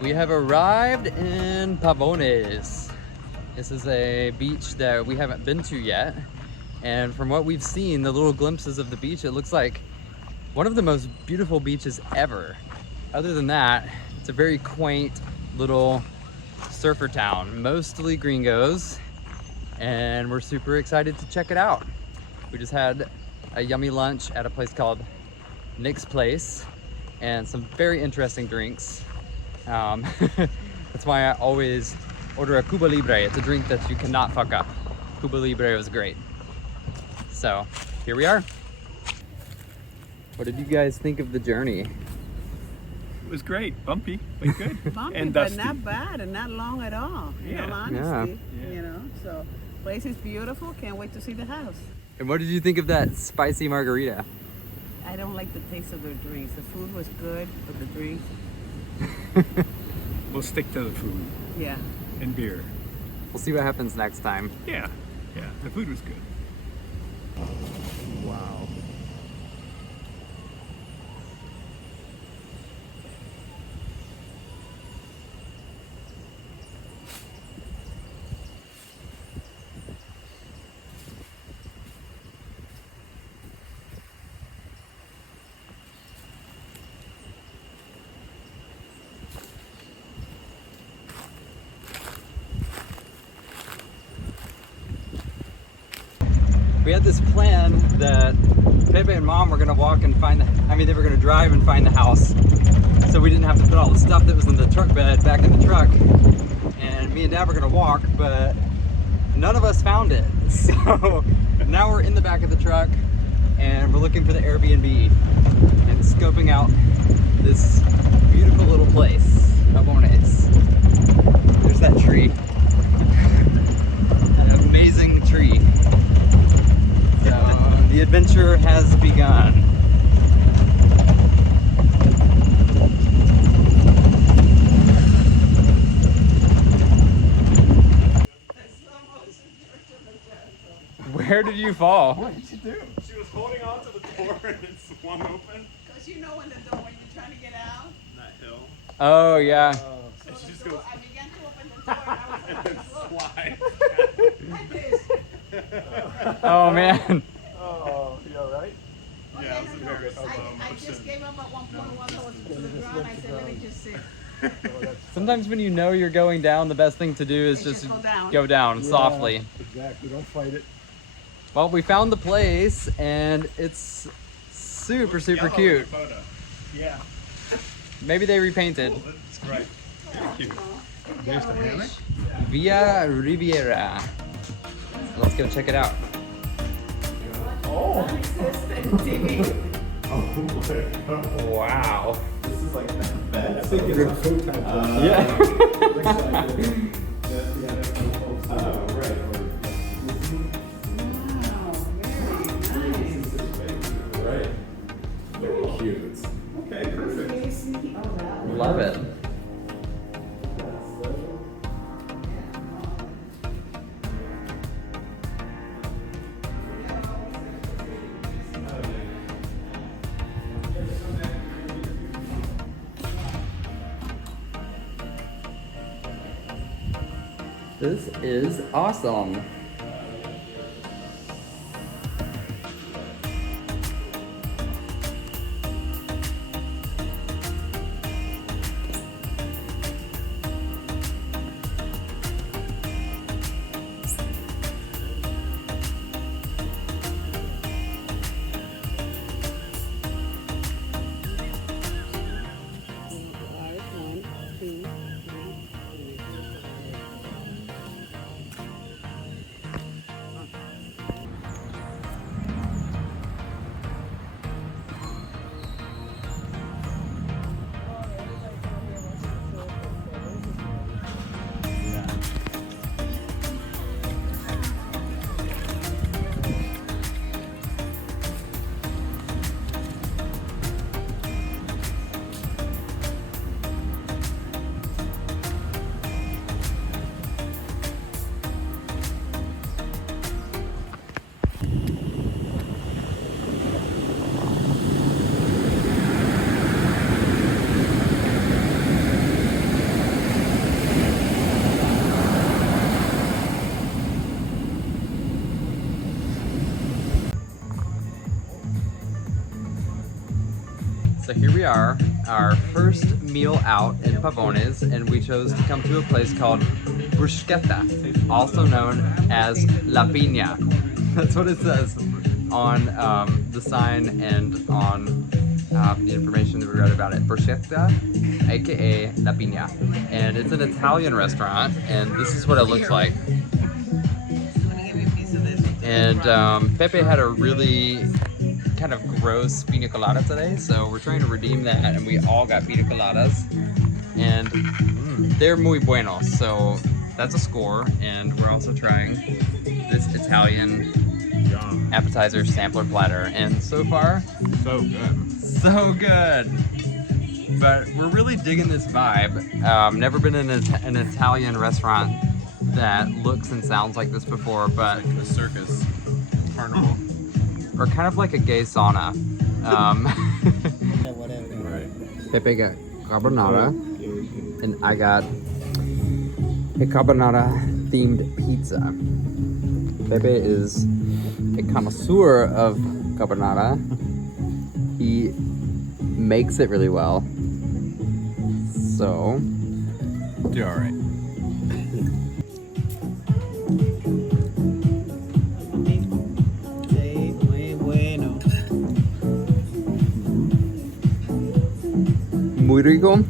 We have arrived in Pavones. This is a beach that we haven't been to yet. And from what we've seen, the little glimpses of the beach, it looks like one of the most beautiful beaches ever. Other than that, it's a very quaint little surfer town, mostly gringos, and we're super excited to check it out. We just had a yummy lunch at a place called Nick's Place and some very interesting drinks. That's why I always order a Cuba Libre. It's a drink that you cannot fuck up. Cuba Libre was great. So here we are. What did you guys think of the journey? It was great, bumpy, but good. Bumpy, and but dusty. not bad and not long at all. In all honesty, Yeah. you know. So, place is beautiful. Can't wait to see the house. And what did you think of that spicy margarita? I don't like the taste of their drinks. The food was good, but the drinks, We'll stick to the food yeah. and beer. We'll see what happens next time. Yeah, the food was good. Wow. We had this plan that Pepe and Mom were gonna walk and find they were gonna drive and find the house. So we didn't have to put all the stuff that was in the truck bed back in the truck. And me and Dad were gonna walk, but none of us found it. So now we're in the back of the truck and we're looking for the Airbnb and scoping out this beautiful little place, Pavones. There's that tree. An amazing tree. So the adventure has begun. Where did you fall? What did you do? She was holding on to the door and it swung open. Because you know when the door, when you're trying to get out. That hill. Oh yeah. And she just goes I began to open the door and I was and then like, slide. like this. Oh man. Oh, you alright? Oh, Yeah, it was a very slow I motion. just gave up at one point once I was to the ground. I said, let me just sit. Sometimes when you know you're going down, the best thing to do is Just just go down. go down softly. Exactly, don't fight it. Well, we found the place and it's super Yellow in cute. the photo. Yeah, Maybe they repainted. that's right. Thank you. There's the hammock? Via Riviera. Let's go check it out. Oh! TV. Wow. This is like that bed. Yeah. Right. Very cute. Okay, perfect. Love it. This is awesome. So here we are, our first meal out in Pavones, and we chose to come to a place called Bruschetta, also known as La Piña. That's what it says on the sign and on the information that we read about it. Bruschetta, aka La Piña. And it's an Italian restaurant, and this is what it looks like. And Pepe had a really kind of gross pina colada today, so we're trying to redeem that, and we all got pina coladas, and they're muy buenos, so that's a score. And we're also trying this Italian appetizer sampler platter, and so far, So good. so good. But we're really digging this vibe. Never been in an Italian restaurant that looks and sounds like this before, but The circus carnival. or kind of like a gay sauna. Right. Pepe got carbonara, and I got a carbonara themed pizza. Pepe is a connoisseur of carbonara. He makes it really well. So, Do all right. Sí, muy bueno. muy rico.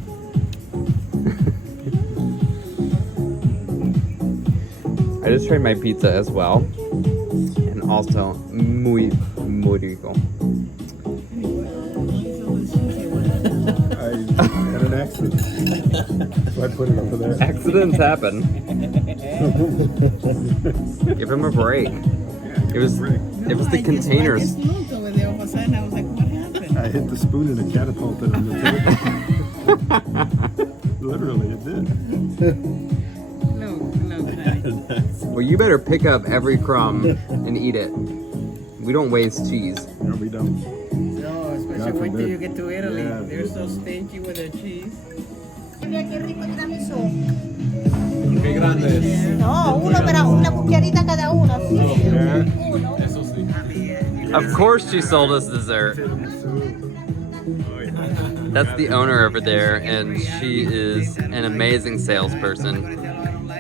I just tried my pizza as well, and also muy rico. I had an accident, so I put it over there. Accidents happen. Give him a break. It was the containers. I just looked over there all of a sudden. I was like, what happened? I hit the spoon and it catapulted on the table. Literally, it did. Look, guys. Well, you better pick up every crumb and eat it. We don't waste cheese. No, we don't. No, especially God wait till forbid. you get to Italy. Yeah. They're so stingy with their cheese. Mira qué rico el tiramisú. Qué grande es. No, uno para una cucharita cada uno, sí. Uno. Eso sí. Of course she sold us dessert. That's the owner over there, and she is an amazing salesperson.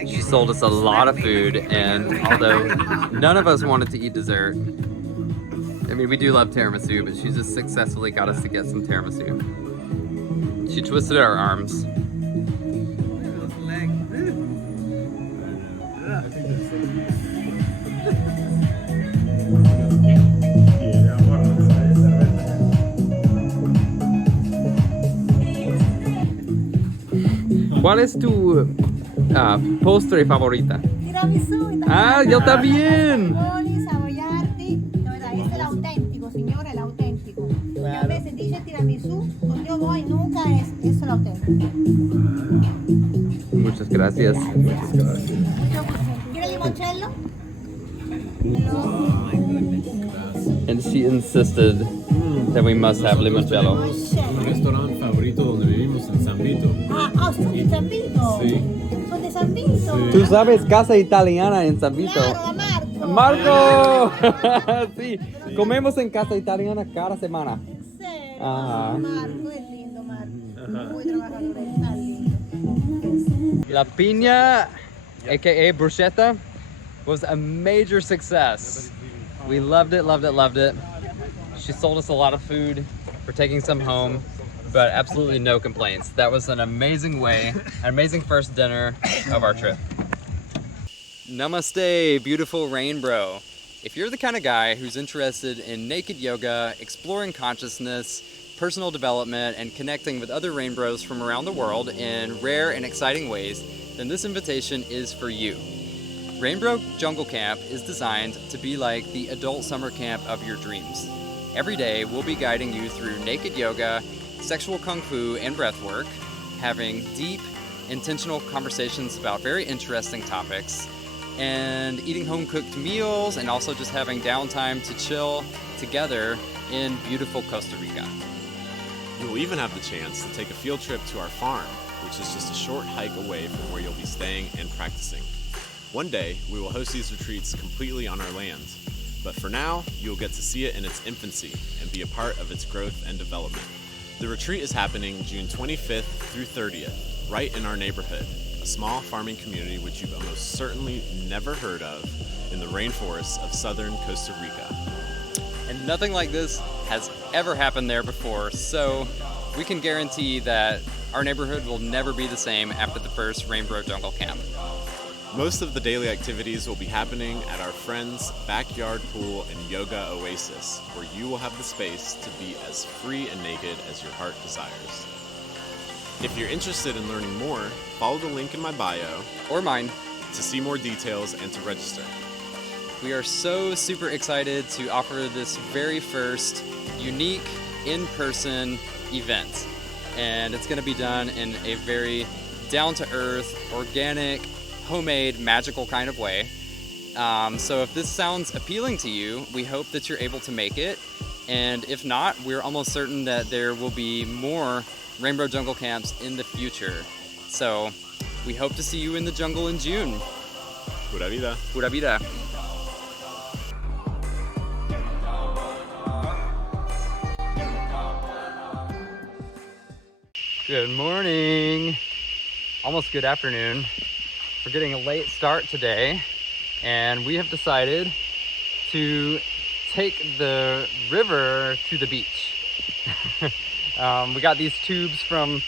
She sold us a lot of food, and although none of us wanted to eat dessert, I mean, we do love tiramisu, but she just successfully got us to get some tiramisu. She twisted our arms. ¿Cuál es tu postre favorita? Tiramisú. Ah, yo también. Pavones, Savoiardi. No, este es el auténtico, señora, el auténtico. Que a veces dice tiramisú, cuando yo voy nunca es el auténtico. Muchas gracias. ¿Quiere limoncello? And she insisted that we must have limoncello. Limoncello. Restaurante favorito donde vivimos en San Vito. Son de San Vito. Sí. Son de San Vito. Tú sabes casa italiana en San Vito. Claro, Marco. ¡Marco! Sí, comemos en casa italiana cada semana. ¿En serio? Ajá. Marco, es lindo, Marco. Muy trabajador, es tan lindo. La Piña, aka Bruschetta, was a major success. We loved it, loved it, loved it. She sold us a lot of food. We're taking some home, but absolutely no complaints. That was an amazing an amazing first dinner of our trip. Namaste, beautiful rain bro. If you're the kind of guy who's interested in naked yoga, exploring consciousness, personal development, and connecting with other rain bros from around the world in rare and exciting ways, then this invitation is for you. Rainbow Jungle Camp is designed to be like the adult summer camp of your dreams. Every day, we'll be guiding you through naked yoga, sexual kung fu, and breathwork, having deep, intentional conversations about very interesting topics, and eating home-cooked meals, and also just having downtime to chill together in beautiful Costa Rica. You will even have the chance to take a field trip to our farm, which is just a short hike away from where you'll be staying and practicing. One day, we will host these retreats completely on our land, but for now, you'll get to see it in its infancy and be a part of its growth and development. The retreat is happening June 25th through 30th, right in our neighborhood, a small farming community which you've almost certainly never heard of in the rainforests of southern Costa Rica. And nothing like this has ever happened there before, so we can guarantee that our neighborhood will never be the same after the first Rainbow Jungle Camp. Most of the daily activities will be happening at our friend's backyard pool and yoga oasis, where you will have the space to be as free and naked as your heart desires. If you're interested in learning more, follow the link in my bio Or mine. to see more details and to register. We are so super excited to offer this very first unique in-person event. And it's going to be done in a very down-to-earth, organic, homemade, magical kind of way. So if this sounds appealing to you, we hope that you're able to make it. And if not, we're almost certain that there will be more Rainbow Jungle Camps in the future. So we hope to see you in the jungle in June. Pura vida. Pura vida. Good morning. Almost good afternoon. We're getting a late start today, and we have decided to take the river to the beach. We got these tubes from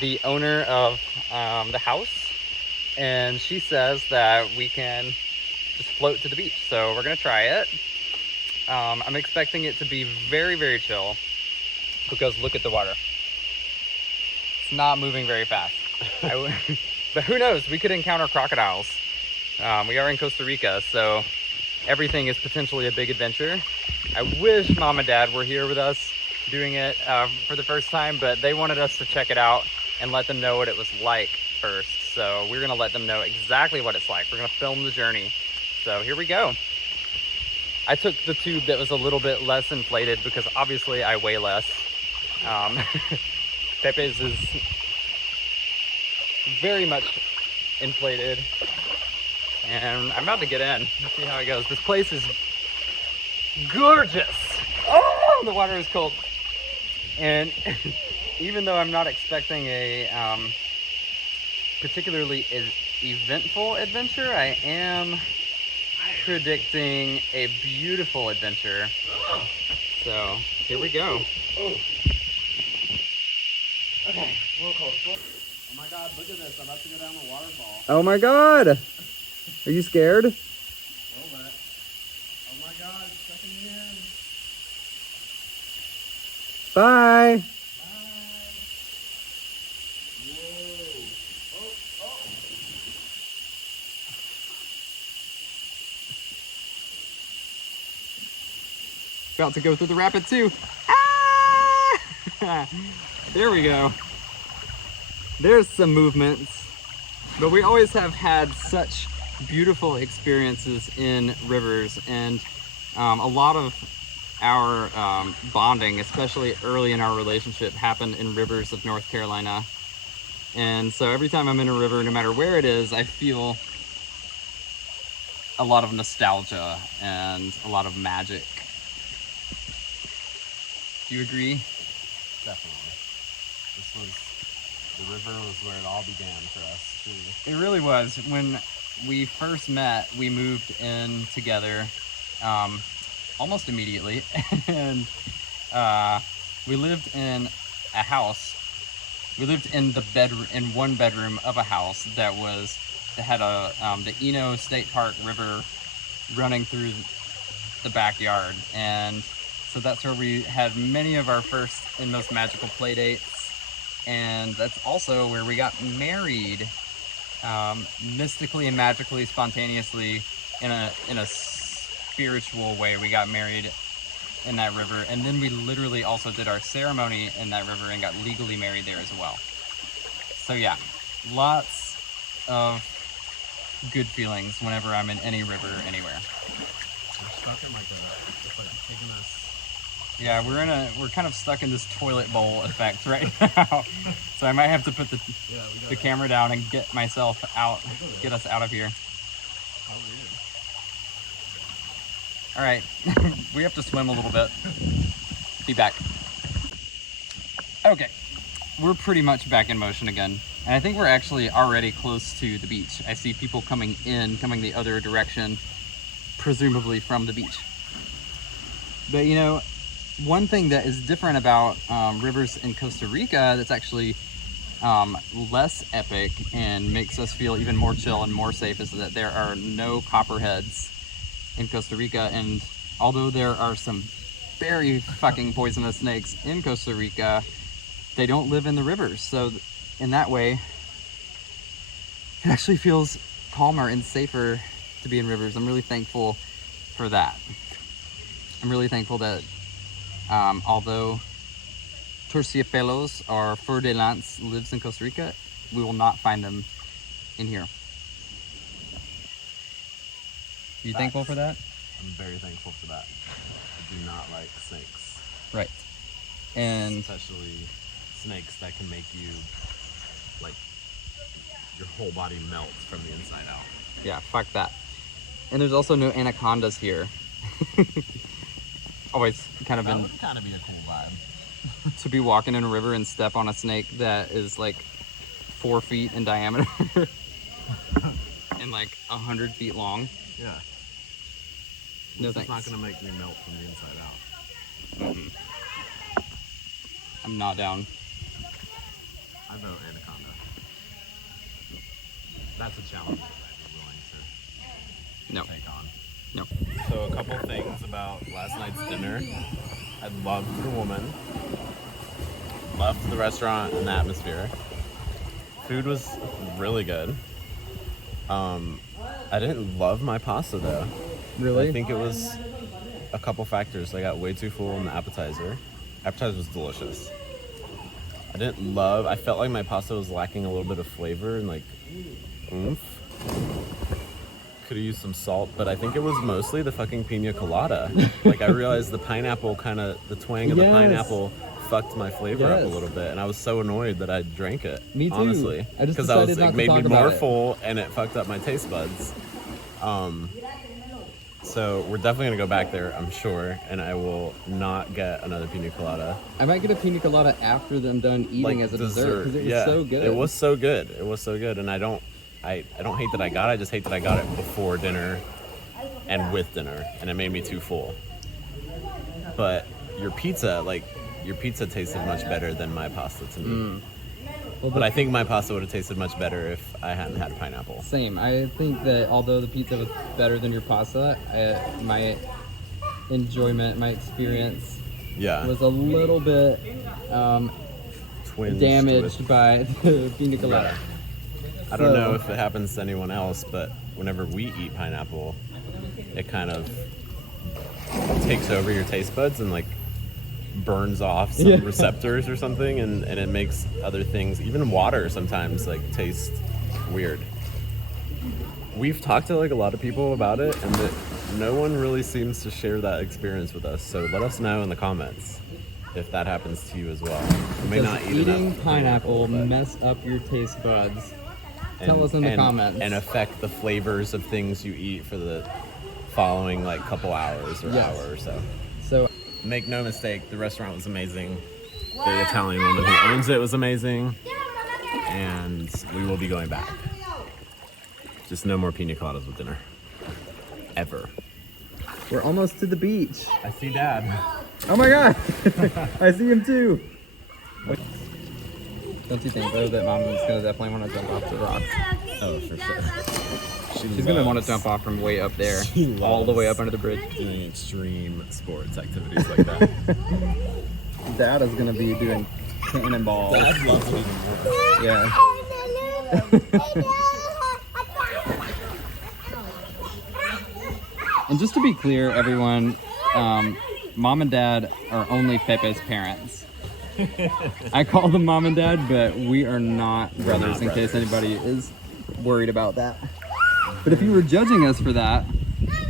the owner of the house, and she says that we can just float to the beach. So we're gonna try it. I'm expecting it to be very, very chill, because look at the water. It's not moving very fast. But who knows? We could encounter crocodiles. We are in Costa Rica, so everything is potentially a big adventure. I wish Mom and Dad were here with us doing it for the first time, but they wanted us to check it out and let them know what it was like first. So we're gonna let them know exactly what it's like. We're gonna film the journey. So here we go. I took the tube that was a little bit less inflated because obviously I weigh less. Pepe's is very much inflated, and I'm about to get in. Let's see how it goes. This place is gorgeous. Oh, the water is cold. And even though I'm not expecting a particularly eventful adventure, I am predicting a beautiful adventure. So here we go. Okay, a little cold. Oh my god, look at this. I'm about to go down the waterfall. Oh my god! Are you scared? A little bit. Oh my god, it's sucking me in. Bye! About to go through the rapid too. Ah! There we go. There's some movements. But we always have had such beautiful experiences in rivers, and a lot of our bonding, especially early in our relationship, happened in rivers of North Carolina. And so every time I'm in a river, no matter where it is, I feel a lot of nostalgia and a lot of magic. Do you agree? Definitely. The river was where it all began for us, too. It really was. When we first met, we moved in together almost immediately. And we lived in a house. We lived in in one bedroom of a house that had the Eno State Park River running through the backyard. And so that's where we had many of our first and most magical play dates. And that's also where we got married, mystically and magically, spontaneously, in a spiritual way. We got married in that river, and then we literally also did our ceremony in that river and got legally married there as well. So yeah, lots of good feelings whenever I'm in any river anywhere. We're stuck in like it's like a big mess. Yeah, we're kind of stuck in this toilet bowl effect right now. So I might have to put the camera down and get myself out, get us out of here. All right, we have to swim a little bit. Be back. Okay, we're pretty much back in motion again. And I think we're actually already close to the beach. I see people coming the other direction, presumably from the beach. But you know, one thing that is different about rivers in Costa Rica that's actually less epic and makes us feel even more chill and more safe is that there are no copperheads in Costa Rica. And although there are some very fucking poisonous snakes in Costa Rica, they don't live in the rivers. So in that way, it actually feels calmer and safer to be in rivers. I'm really thankful for that. I'm really thankful that although terciopelos or fer de lance lives in Costa Rica, we will not find them in here. You thankful for that? I'm very thankful for that. I do not like snakes. Right. And especially snakes that can make you, like, your whole body melt from the inside out. yeah, fuck that. And there's also no anacondas here. Always kind of That been would kind of be a cool vibe. to be walking in a river and step on a snake that is like 4 feet in diameter and like 100 feet long. Yeah. No It's thanks. not going to make me melt from the inside out. I'm not down. I vote anaconda. That's a challenge that I'd be willing No. to take on. No. So a couple things about last night's dinner. I loved the woman. Loved the restaurant and the atmosphere. Food was really good. I didn't love my pasta though. Really? I think it was a couple factors. I got way too full in the appetizer. Appetizer was delicious. I felt like my pasta was lacking a little bit of flavor and like oomph. Could have used some salt, but I think it was mostly the fucking pina colada. Like I realized the pineapple the twang of the Yes. pineapple fucked my flavor up a Yes. little bit, and I was so annoyed that I drank it. Me too. Honestly, I just because decided not it to made me talk about more it. full, and it fucked up my taste buds. So we're definitely gonna go back there, I'm sure, and I will not get another pina colada. I might get a pina colada after I'm done eating as a dessert because it was so good. It was so good. It was so good, and I don't hate that I got it. I just hate that I got it before dinner and with dinner, and it made me too full. But your pizza tasted much better than my pasta to me. Well, But I think my pasta would have tasted much better if I hadn't had pineapple. Same. I think that although the pizza was better than your pasta, my enjoyment, my experience Yeah. was a little bit Twinged damaged with- by the pina colada. I don't know So- if it happens to anyone else, but whenever we eat pineapple, it kind of takes over your taste buds and like burns off some Yeah. receptors or something, and it makes other things, even water sometimes, like taste weird. We've talked to like a lot of people about it, and that no one really seems to share that experience with us. So let us know in the comments if that happens to you as well. You may Does not eat eating enough pineapple but- mess up your taste buds? Tell and- us in the and- comments. and affect the flavors of things you eat for the following like couple hours or Yes. hour or so. So Make no mistake, the restaurant was amazing. The Italian woman who owns it was amazing, and we will be going back. Just no more pina coladas with dinner, ever. we're almost to the beach. I see Dad. Oh my god! I see him too. Don't you think though that Mom is gonna definitely want to jump off the rock? Oh, for sure. She's gonna want to jump off from way up there, She all the way loves up under the bridge. doing extreme sports activities like that. Dad is gonna be doing cannonballs. Dad loves it even more. Yeah. And just to be clear, everyone, Mom and Dad are only Pepe's parents. I call them Mom and Dad, but we are not brothers, in case anybody is worried about that. But if you were judging us for that,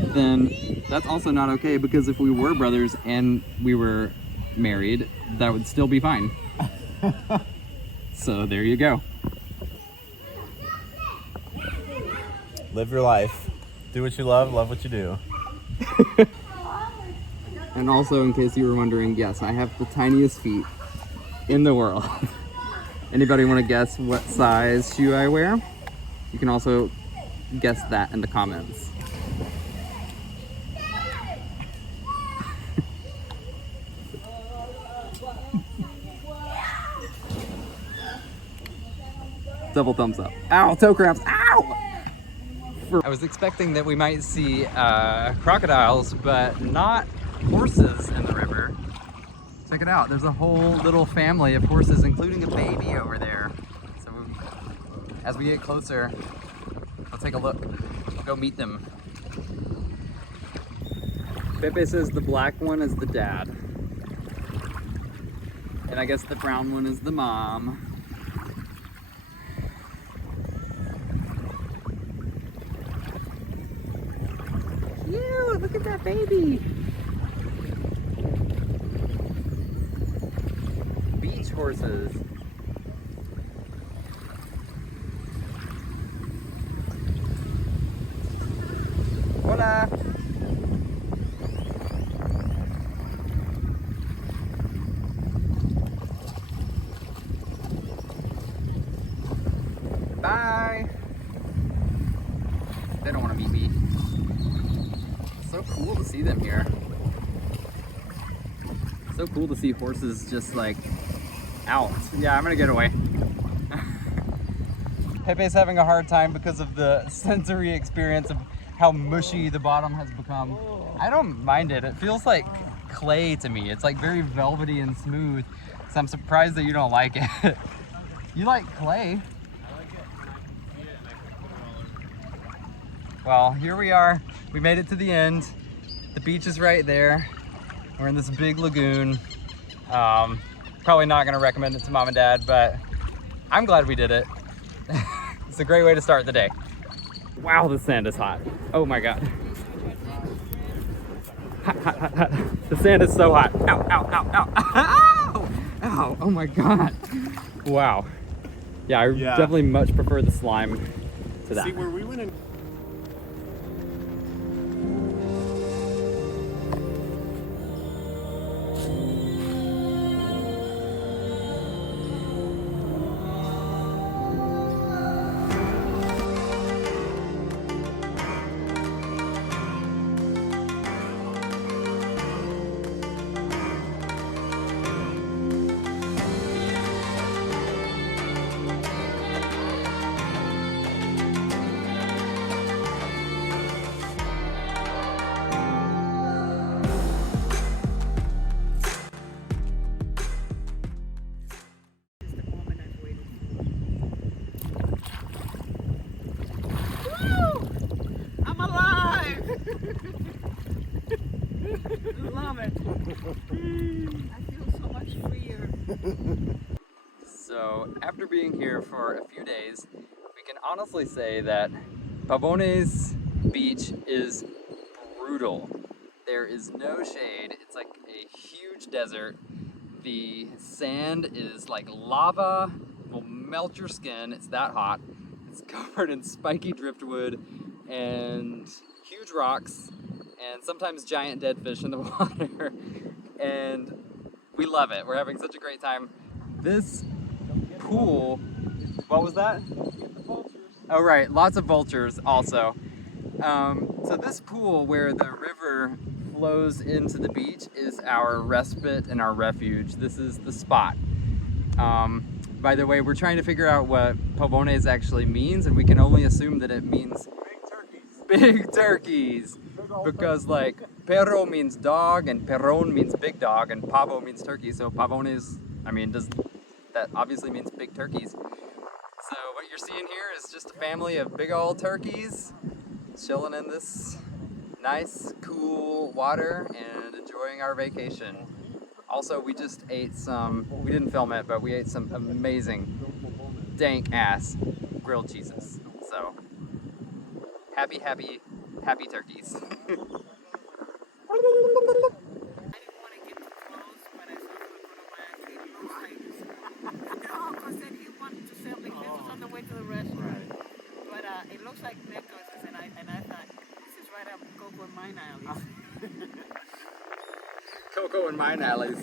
then that's also not okay, because if we were brothers and we were married, that would still be fine. So there you go. Live your life. Do what you love what you do. And also, in case you were wondering, yes, I have the tiniest feet in the world. Anybody want to guess what size shoe I wear? You can also guess that in the comments. Double thumbs up. Ow, toe cramps. Ow! I was expecting that we might see crocodiles, but not horses in the river. Check it out. There's a whole little family of horses, including a baby over there. So as we get closer, we'll take a look. We'll go meet them. Pepe says the black one is the dad. And I guess the brown one is the mom. Ew, look at that baby. Beach horses. Hola. Bye. They don't want to meet me. So cool to see them here. So cool to see horses just like out. Yeah, I'm gonna get away. Pepe's having a hard time because of the sensory experience of how mushy the bottom has become. I don't mind it. It feels like clay to me. It's like very velvety and smooth. So I'm surprised that you don't like it. You like clay? Well, here we are. We made it to the end. The beach is right there. We're in this big lagoon. Probably not gonna recommend it to mom and dad, but I'm glad we did it. It's a great way to start the day. Wow, the sand is hot. Oh my God. Hot, hot, hot, hot. The sand is so hot. Ow, ow, ow, ow. Ow! Ow, oh my God. Wow. Yeah, I definitely much prefer the slime to that. See, where we went in. I'm alive! Love it. I feel so much freer. So after being here for a few days, we can honestly say that Pavones Beach is brutal. There is no shade. It's like a huge desert. The sand is like lava, will melt your skin. It's that hot. It's covered in spiky driftwood and huge rocks and sometimes giant dead fish in the water. And we love it. We're having such a great time. This pool, what was that? Oh right, lots of vultures also. So this pool where the river flows into the beach is our respite and our refuge. This is the spot. By the way, we're trying to figure out what Pavones actually means, and we can only assume that it means big turkeys. Because like perro means dog and perron means big dog and pavo means turkey. So Pavones, I mean, that obviously means big turkeys. So what you're seeing here is just a family of big old turkeys chilling in this nice, cool water and enjoying our vacation. Also, we just ate we didn't film it, but we ate some amazing, dank ass grilled cheeses. So, happy, happy, happy turkeys. I didn't want to get too close, but I saw Coco no, because then he wanted to sell me. This was on the way to the restaurant. But it looks like necklaces, and I thought, this is right up Coco and mine alley. Coco and mine alleys.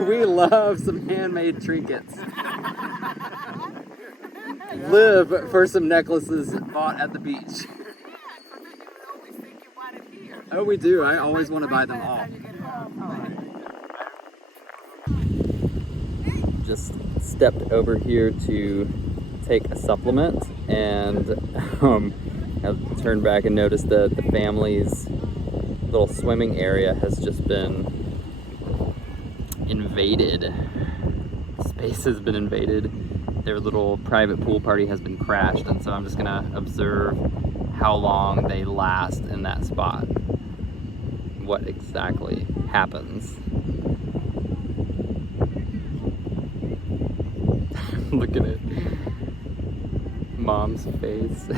We love some handmade trinkets. Live for some necklaces bought at the beach. Yeah, so then you would always think you want it here. Oh, we do. I always want to buy them all. By the time you get home. Just stepped over here to take a supplement, and I've turned back and noticed that the family's little swimming area has just been invaded. Space has been invaded. Their little private pool party has been crashed, and so I'm just gonna observe how long they last in that spot. What exactly happens. Look at it. Mom's face.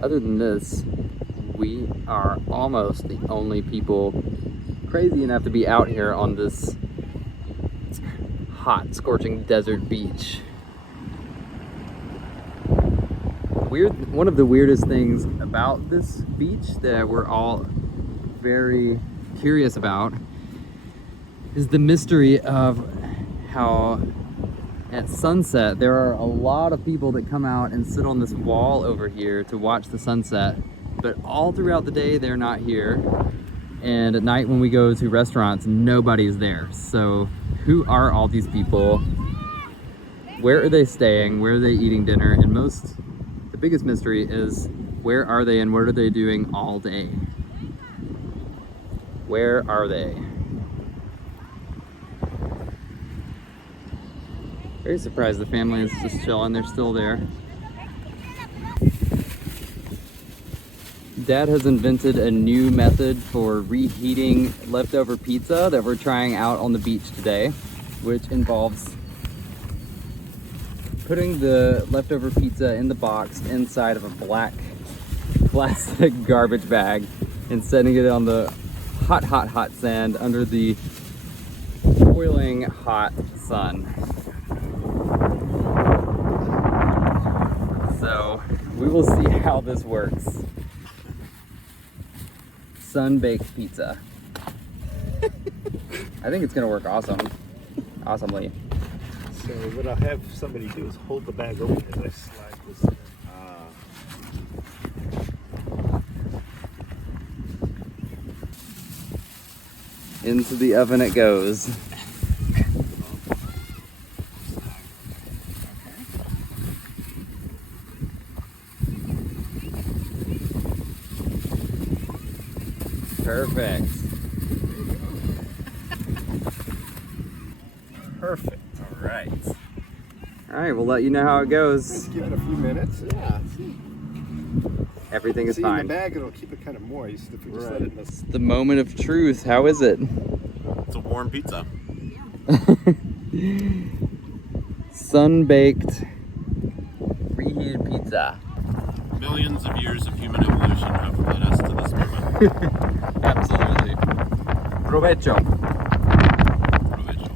Other than this, we are almost the only people crazy enough to be out here on this hot, scorching desert beach. One of the weirdest things about this beach that we're all very curious about is the mystery of how at sunset there are a lot of people that come out and sit on this wall over here to watch the sunset, but all throughout the day they're not here, and at night when we go to restaurants nobody's there. So who are all these people? Where are they staying? Where are they eating dinner? And the biggest mystery is, where are they and what are they doing all day? Where are they? Very surprised the family is just chilling. They're still there. Dad has invented a new method for reheating leftover pizza that we're trying out on the beach today, which involves putting the leftover pizza in the box inside of a black plastic garbage bag and setting it on the hot sand under the boiling hot sun. So we will see how this works. Sun-baked pizza. I think it's gonna work awesomely. So what I'll have somebody do is hold the bag open as I slide this in. Into the oven it goes. Perfect. Perfect. All right. All right, we'll let you know how it goes. Let's give it a few minutes. Yeah. Everything is In fine. the bag, it'll keep it kind of moist if we just let it in the... The moment of truth. How is it? It's a warm pizza. Sun-baked, reheated pizza. Millions of years of human evolution have led us to this moment. Absolutely. Provecho. Provecho.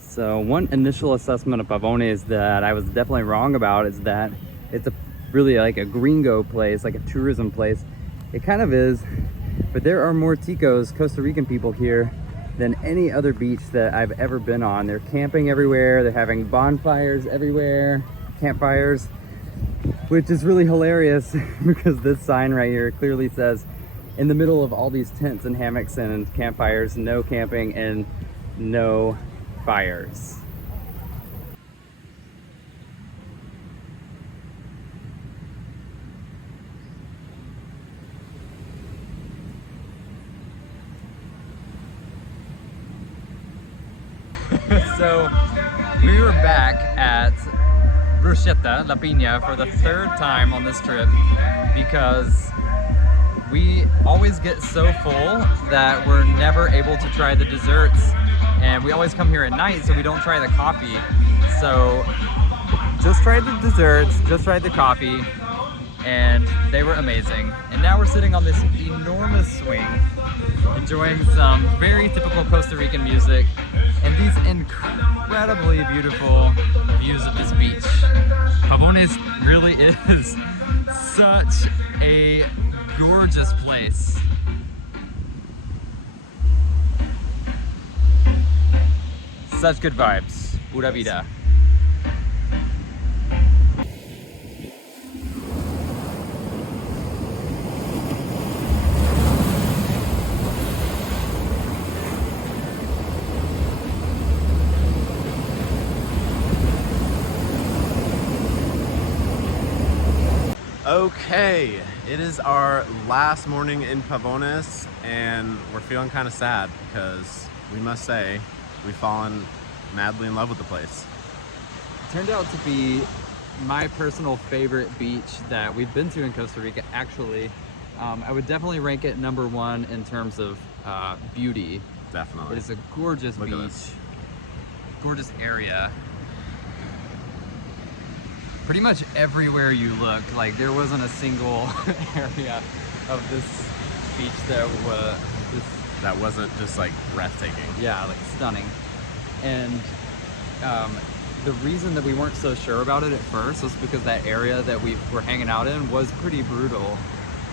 So one initial assessment of Pavones that I was definitely wrong about is that it's really like a gringo place, like a tourism place. It kind of is, but there are more Ticos, Costa Rican people here than any other beach that I've ever been on. They're camping everywhere, they're having bonfires everywhere, campfires, which is really hilarious because this sign right here clearly says, in the middle of all these tents and hammocks and campfires, no camping and no fires. So we were back at Bruschetta La Piña for the third time on this trip because we always get so full that we're never able to try the desserts, and we always come here at night so we don't try the coffee. So just tried the desserts, just tried the coffee, and they were amazing. And now we're sitting on this enormous swing, enjoying some very typical Costa Rican music and these incredibly beautiful views of this beach. Pavones really is such a gorgeous place. Such good vibes. Pura vida. Okay, it is our last morning in Pavones, and we're feeling kind of sad because we must say we've fallen madly in love with the place. It turned out to be my personal favorite beach that we've been to in Costa Rica, actually. I would definitely rank it number one in terms of beauty. Definitely. It is a gorgeous Look at beach, this. gorgeous area. Pretty much everywhere you looked, like there wasn't a single area of this beach That wasn't just like breathtaking. yeah, like stunning. And the reason that we weren't so sure about it at first was because that area that we were hanging out in was pretty brutal,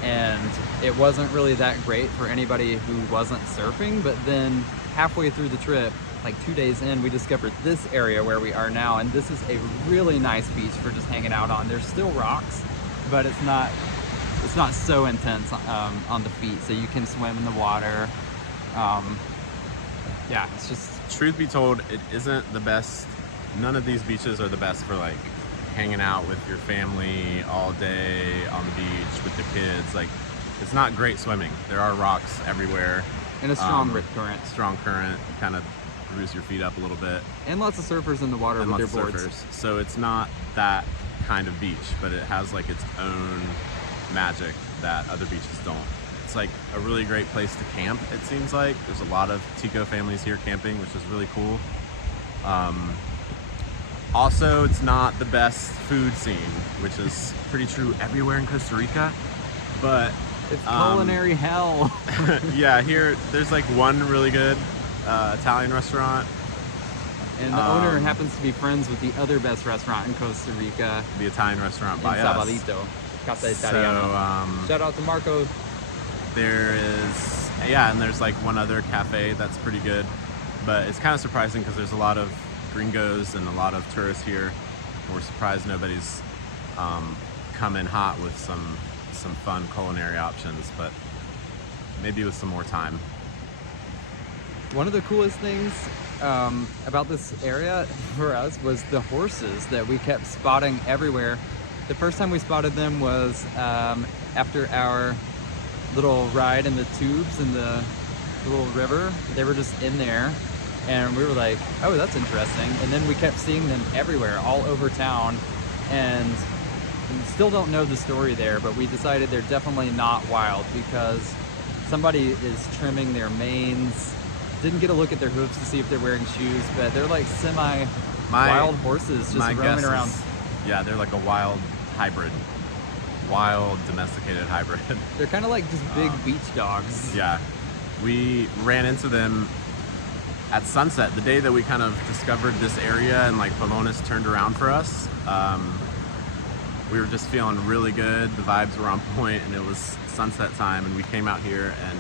and it wasn't really that great for anybody who wasn't surfing. But then halfway through the trip, like 2 days in, we discovered this area where we are now, and this is a really nice beach for just hanging out on. There's still rocks, but it's not so intense on the feet, so you can swim in the water. Yeah, it's just, Truth be told, it isn't the best. None of these beaches are the best for like hanging out with your family all day on the beach with the kids. Like, it's not great swimming. There are rocks everywhere. and a strong rip current, Strong current, kind of bruise your feet up a little bit. and lots of surfers in the water And with lots their of boards. surfers. So it's not that kind of beach, but it has like its own magic that other beaches don't. It's like a really great place to camp, it seems like. There's a lot of Tico families here camping, which is really cool. Also, it's not the best food scene, which is pretty true everywhere in Costa Rica. But It's culinary hell. yeah, here there's like one really good Italian restaurant. And the owner happens to be friends with the other best restaurant in Costa Rica, The Italian restaurant in by us. Sabadito, Casa So Italiana. Shout out to Marco. there is, yeah, and there's like one other cafe that's pretty good. But it's kind of surprising because there's a lot of gringos and a lot of tourists here. We're surprised nobody's come in hot with some fun culinary options, but maybe with some more time. One of the coolest things about this area for us was the horses that we kept spotting everywhere. The first time we spotted them was after our little ride in the tubes in the little river. They were just in there, and we were like, oh, that's interesting. And then we kept seeing them everywhere, all over town, and we still don't know the story there, but we decided they're definitely not wild because somebody is trimming their manes. Didn't get a look at their hooves to see if they're wearing shoes, but they're like semi-wild horses just roaming around. Yeah, they're like a wild hybrid. Wild domesticated hybrid. They're kind of like just big beach dogs. Yeah. We ran into them at sunset, the day that we kind of discovered this area and like Pavones turned around for us. We were just feeling really good. The vibes were on point, and it was sunset time, and we came out here and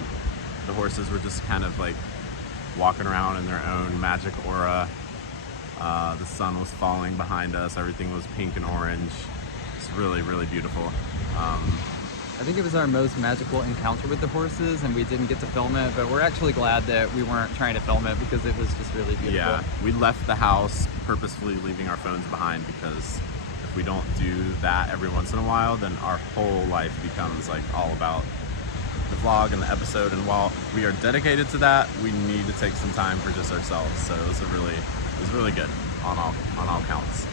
the horses were just kind of like walking around in their own magic aura. The sun was falling behind us. Everything was pink and orange. It's really, really beautiful. I think it was our most magical encounter with the horses, and we didn't get to film it, but we're actually glad that we weren't trying to film it because it was just really beautiful. Yeah, we left the house purposefully leaving our phones behind because if we don't do that every once in a while, then our whole life becomes like all about the vlog and the episode. And while we are dedicated to that, we need to take some time for just ourselves. So it was really good on all counts.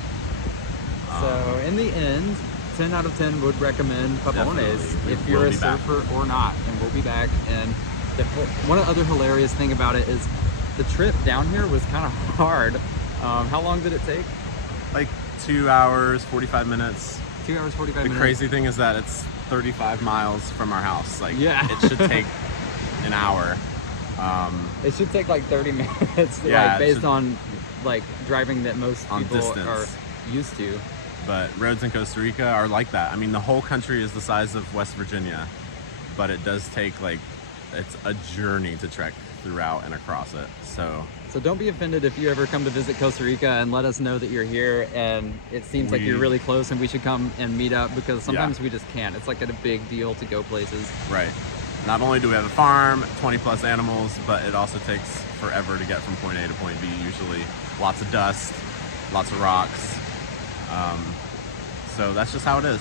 So in the end, 10 out of 10 would recommend Pavones Definitely. if you're We'll a be back. surfer or not, and we'll be back. And one other hilarious thing about it is the trip down here was kind of hard. How long did it take? Like 2 hours, 45 minutes. 2 hours 45 The minutes. crazy thing is that it's 35 miles from our house. Like, Yeah. it should take an hour. It should take like 30 minutes, Yeah, like it based should- on like driving that most On people distance. are used to. But roads in Costa Rica are like that. I mean, the whole country is the size of West Virginia, but it does take like, it's a journey to trek throughout and across it. So So don't be offended if you ever come to visit Costa Rica and let us know that you're here and it seems like you're really close and we should come and meet up, because sometimes we just can't. It's like a big deal to go places. right. Not only do we have a farm, 20 plus animals, but it also takes forever to get from point A to point B. Usually lots of dust, lots of rocks. So that's just how it is.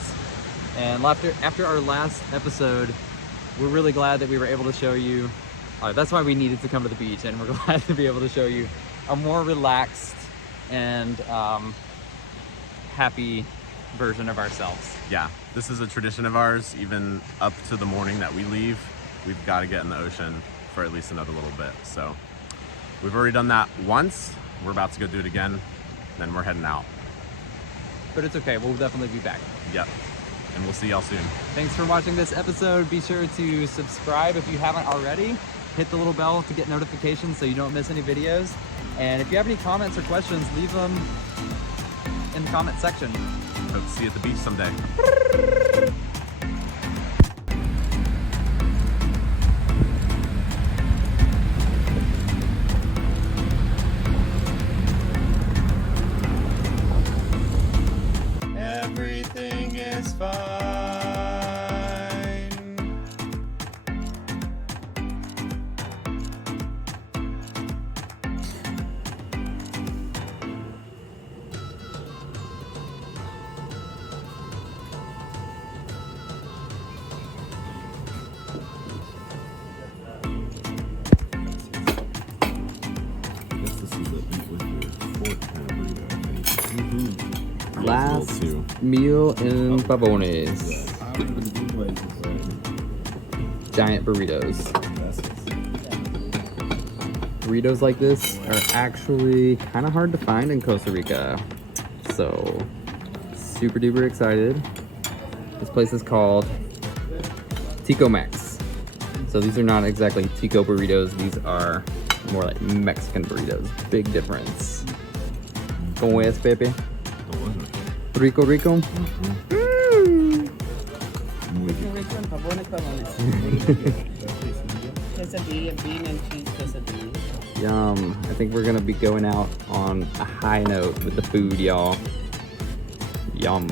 And after our last episode, we're really glad that we were able to show you, that's why we needed to come to the beach, and we're glad to be able to show you a more relaxed and happy version of ourselves. Yeah, this is a tradition of ours. Even up to the morning that we leave, we've got to get in the ocean for at least another little bit. So we've already done that once. We're about to go do it again. Then we're heading out. But it's okay, we'll definitely be back. Yep. And we'll see y'all soon. Thanks for watching this episode. Be sure to subscribe if you haven't already. Hit the little bell to get notifications so you don't miss any videos. And if you have any comments or questions, leave them in the comment section. Hope to see you at the beach someday. Everything is fine. This is the eat with your fork kind of burrito, I think. Last Too. meal in Pavones. Giant burritos. Burritos like this are actually kind of hard to find in Costa Rica. So, super duper excited. This place is called Tico Mex. So these are not exactly Tico burritos. These are more like Mexican burritos. Big difference. ¿Cómo es, Pepe? Rico, rico. Quesadilla, bean and cheese quesadilla. Yum. I think we're gonna be going out on a high note with the food, y'all. Yum.